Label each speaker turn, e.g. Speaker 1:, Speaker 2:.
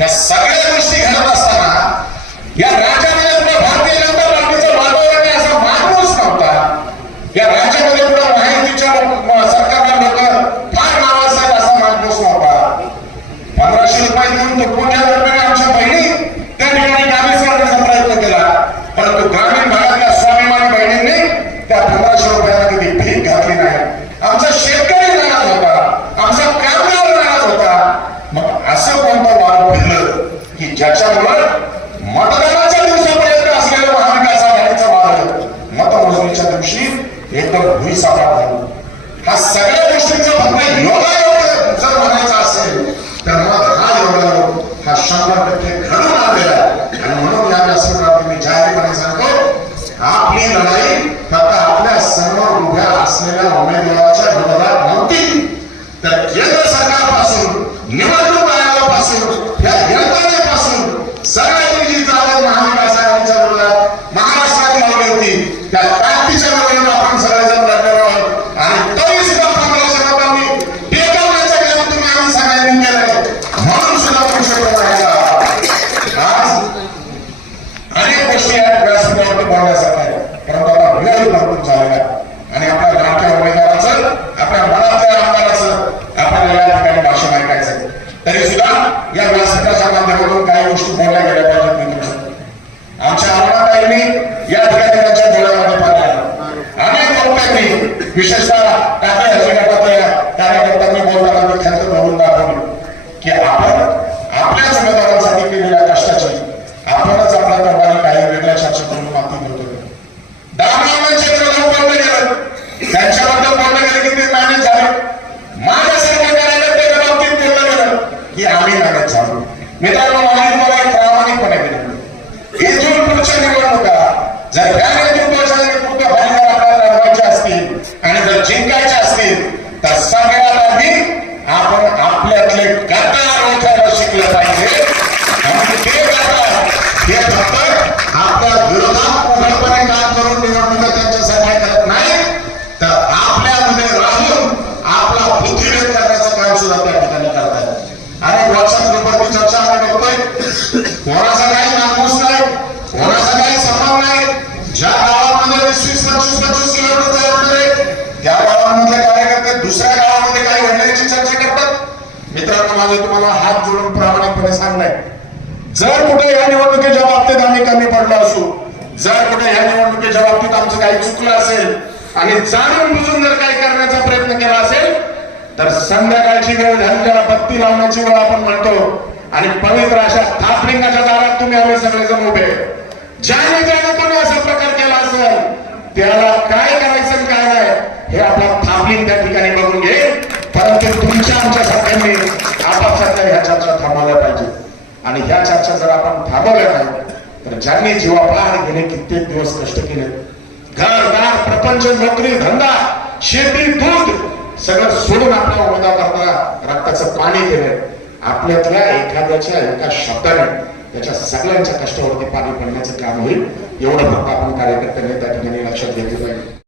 Speaker 1: या सगळ्या गोष्टी घडत असताना या राज्यामध्ये पुढे भारतीय जनता पार्टीचा वागवणे असा माणूस नव्हता. या राज्यामध्ये पुढे माहितीच्या सरकारला लोक फार नावासाहेब असा माणूस नव्हता. पंधराशे रुपये घेऊन तो पुण्याला ज्याच्यामुळं मतदानाच्या दिवसापर्यंत असलेलं महाविकास आघाडीचं वादळ मतमोजणीच्या दिवशी एकदम भुई सापडला हा सगळ्या गोष्टींचा फक्त योगायोग जर म्हणायचा असेल तर मग हा योगायोग हा शंभर टक्के घडून आलेला आणि म्हणून या व्यासपीठावर मी जाहीरपणे सांगतो आपली लढाई फक्त आपल्यासमोर उभ्या असलेल्या उमेदवाराच्या विरोधात नव्हती. तर केंद्र त्या ताकदीच्या विरोधात आपण सगळेजण लढलेलो आहोत आणि तरी सुद्धा पंधराशे लोकांनी टेकवण्याचं काम तुम्ही आम्ही सगळ्यांनी केलं म्हणून सुद्धा आपण शकतो राहिला. आज अनेक गोष्टी आहेत व्यासपीठावरती बोलण्यासारख्या आहेत. परंतु आता वेळ भरपूर झालेला आहे. आणि आपल्या ग्रामच्या उमेदवाराचं आपल्या मनातल्या आमदाराचं आपल्याला या ठिकाणी भाषण ऐकायचं तरी सुद्धा या व्यासपीठाच्या माध्यमातून काही गोष्टी बोलल्या गेल्या पाहिजेत आमच्या अरुणाताईंनी या ठिकाणी त्यांच्या डोळ्यामध्ये पाहिल्या अनेक लोकांनी विशेषतः टाटा गटातल्या कार्यकर्त्यांनी बोलताना मी खंत भरून दाखवली. की आपण आपल्या उमेदवारांसाठी केलेल्या कष्टाची आपणच आपल्या प्रमाणे काही वेगळ्या चर्चा करून माती करतो देतो दामामांचे लोक बोललं गेलं त्यांच्याबद्दल बोललं गेलं की ते मॅनेज झाले. माझ्यासारख्या कार्यकर्त्याच्या बाबतीत बोललं गेलं की आम्ही मॅनेज झालो. मित्रांनो माझी तुम्हाला एक प्रामाणिकपणे विनंती इथून पुढच्या निवडणुका जर या सुद्धा त्या ठिकाणी आणि व्हॉट्सअप ग्रुपवरती चर्चा बघतोय. कोणाचा काही नाही. कोणाचा काही नाही. ज्या गावामध्ये वीस वीस पंचवीस पंचवीस किलोमीटर त्या कार्यकर्ते दुसऱ्या गावामध्ये काही घडण्याची चर्चा करतात. मित्रांनो माझं तुम्हाला हात जोडून प्रामाणिकपणे सांगलाय जर कुठे या निवडणुकीच्या बाबतीत आम्ही कमी पडलो असू जर कुठे या निवडणुकीच्या बाबतीत आमचं काही चुकलं असेल आणि जाणून बुजून जर काही करण्याचा प्रयत्न केला असेल तर संध्याकाळची वेळ झाली त्याला बत्ती लावण्याची वेळ आपण म्हणतो. आणि पवित्र अशा थापलिंगाच्या दारात तुम्ही आम्ही सगळेजण उभे. ज्याने ज्याने कोणी असा प्रकार केला असेल त्याला काय करायचं काय नाही हे आपला थापलिंग त्या ठिकाणी बघून घे. परंतु तुमच्या आमच्या सगळ्यांनी आपापसातल्या ह्या चर्चा थांबवल्या पाहिजे. आणि ह्या चर्चा जर आपण थांबवल्या नाही तर ज्यांनी जीवापार गेले कित्येक दिवस कष्ट केले. घर दार प्रपंच नोकरी धंदा शेती दूध सगळं सोडून आपल्या उमेदवार करता रक्ताचं पाणी केलंय आपल्यातल्या एखाद्याच्या एका शब्दाने त्याच्या सगळ्यांच्या कष्टावरती पाणी पडण्याचं काम होईल. एवढं फक्त आपण कार्यकर्त्यांनी त्या ठिकाणी लक्षात घेतलं पाहिजे.